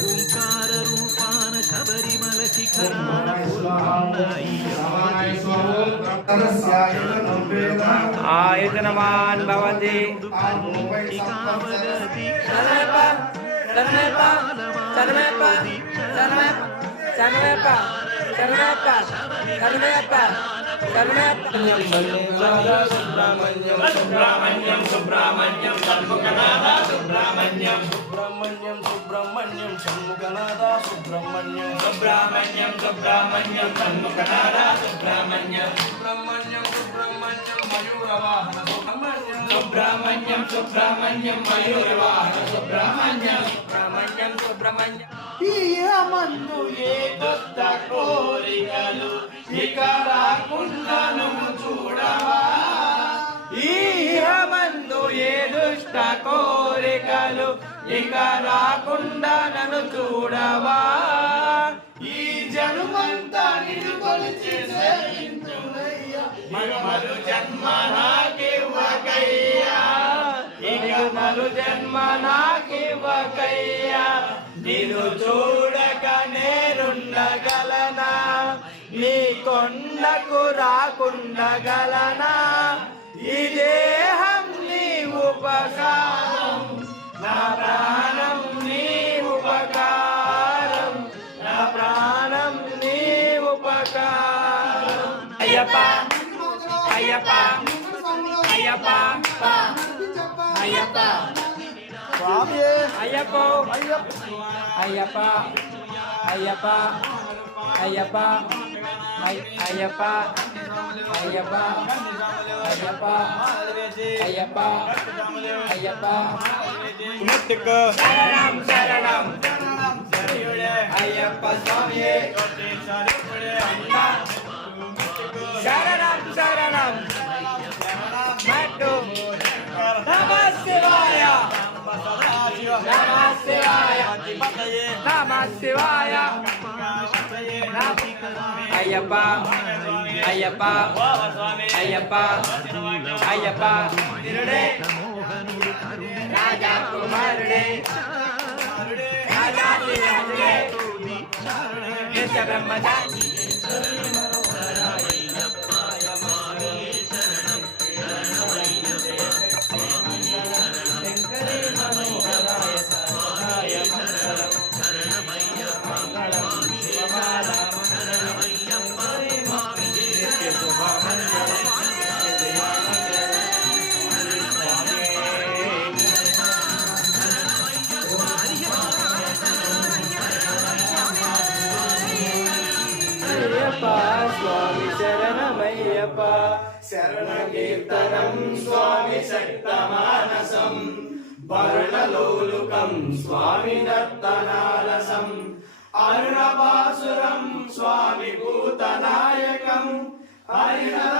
ఓంకార రూపాన శబరిమల శిఖరాన ఆయుధనవాన్ భవతి సుబ్రహ్మణ్యం సుబ్రహ్మణ్యం షణ్ముఖనాథ సుబ్రహ్మణ్యం సుబ్రహ్మణ్యం సుబ్రహ్మణ్యం షణ్ముఖనాథ సుబ్రహ్మణ్యం సుబ్రహ్మణ్యం సుబ్రహ్మణ్యం షణ్ముఖనాథ సుబ్రహ్మణ్యం సుబ్రహ్మణ్యం సుబ్రహ్మణ్యం మయూరవాహన సుబ్రహ్మణ్యం సుబ్రహ్మణ్యం సుబ్రహ్మణ్యం మయూరవాహన సుబ్రహ్మణ్యం సుబ్రహ్మణ్యం సుబ్రహ్మణ్యం మందు ఏ కొత్త కోరికలు ఇక రాకుండాను చూడవా మందు ఏ దుష్ట కోరికలు ఇక రాకుండా నన్ను చూడవా ఈ జన్మంతా నిన్ను కొలిచి మరు జన్మ నాకివ్వకయ్యా ఇక మరు జన్మ నాకివ్వకయ్యా నిన్ను చూడక నేనుండగలనా నీ కొండకు రాకుండగలనా ఈ దేహం నీ ఉపకారం నా ప్రాణం నీ ఉపకారం నా ప్రాణం నీ ఉపకారం అయ్యప్ప అయ్యప్ప అయ్యప్ప అయ్యప్ప స్వామి అయ్యప్ప అయ్యప్ప అయ్యప్ప అయ్యప్ప అయ్యప్ప అయ్యప్ప అయ్యప్ప అయ్యప్ప అయ్యప్ప శరణం శరణం అయ్యప్ప స్వామి శరణం శరణం మట్టు నమ శివాయ నమ శివాయ నమ శివాయ అయ్యప్ప అయ్యప్ప అయ్యప్ప అయ్యప్ప తిరుడే రాజా కుమారుడే రాజా తిరుడే బ్రహ్మచారి స్వామి శరణమయ్యప్ప శరణ కీర్తనం స్వామి శక్తమానసం వర్ణలోలుకం స్వామి నర్తనాలసం అరుణపాసురం స్వామి భూతనాయకం హరిహర